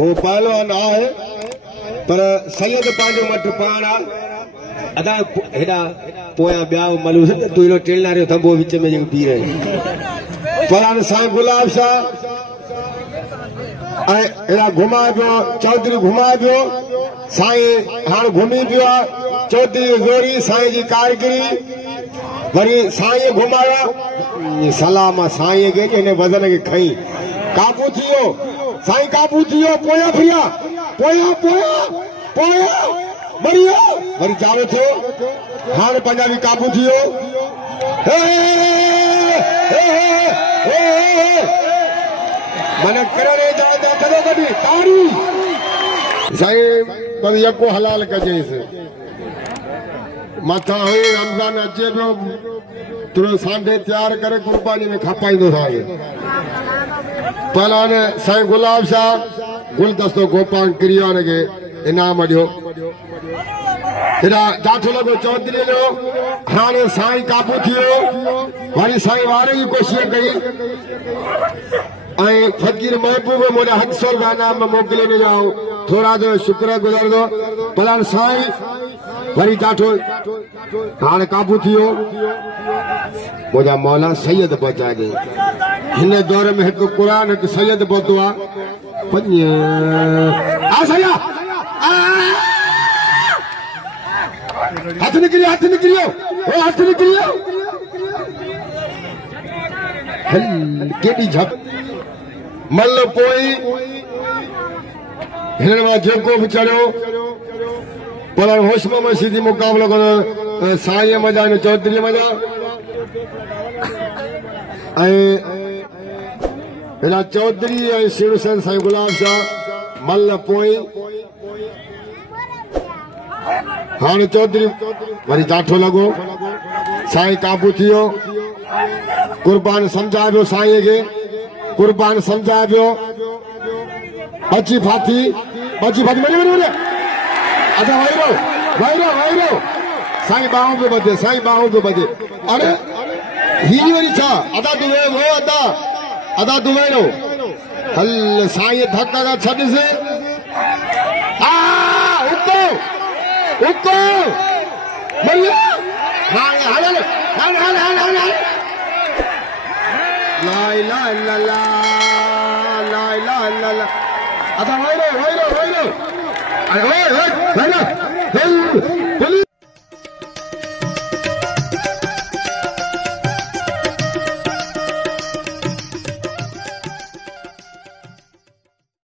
वो पहलवान आहे पर सैयद पांजो मट पाण आ अदा हेडा पोया ब्या मलूस तू इनो टेलनारियो थंबो विच में जो पी रहे पर साईं गुलाब शाह एड़ा घुमा पियो चौधरी घुमा पियो साईं हाण घुमी पियो चौधरी जोरी साईं जी कारगिरी वरी साईं घुमाया सलाम साईं के इन वजन के खई काबू थियो साईं काबू थियो पोया फिया पोया पोया पोया बढ़िया वरी चालू थियो हाण पंजाबी काबू थियो हे हे मने करे जा चलो कभी ताड़ी साईं कभी यको हलाल कजे से मथा हो रमजान अचे पियो तुरो सांडे तैयार करे कुर्बानी में खपाईंदो साईं पहलाने साईं गुलाब शाह गुलदस्तो गोपाल क्रियान के इनाम दियो हेड़ा जाठो लगो चौधरी जो हाणे साईं काबू थियो वरी साईं वारे की कोशिश कई फकीर महबूब मोड़ा 100 गाना में मोकले में जाओ थोड़ा जो शुक्र गुजर दो पलान साईं वरी जाठो हाणे काबू थियो मोजा मौला सैयद बचा दे हिन दौर में एक कुरान एक सैयद पहुतो आ आ सैया हाथ निकलियो ओ हाथ निकलियो हल केडी झप मल पोई हिन में जेको भी चढ़ो पर होश में सीधी मुकाबलो करो साईं मजा ने चौधरी मजा हेड़ा चौधरी शिव सेन साईं गुलाब शाह मल पोई हाणे चौधरी वरी जाठो लगो साईं काबू थियो कुर्बान समझा पियो साईं के कुर्बान समझा पियो बची फाती मरी अच्छा वायरो साईं बाहों पे बजे साईं बाहों पे बजे अरे ही वरी छा अदा दुवे वो अदा दुवेरो हल साईं धक्का का छड से उको भैया हाल ला इलाहा इल्लल्लाह ला इलाहा इल्लल्लाह अच्छा वायरो अरे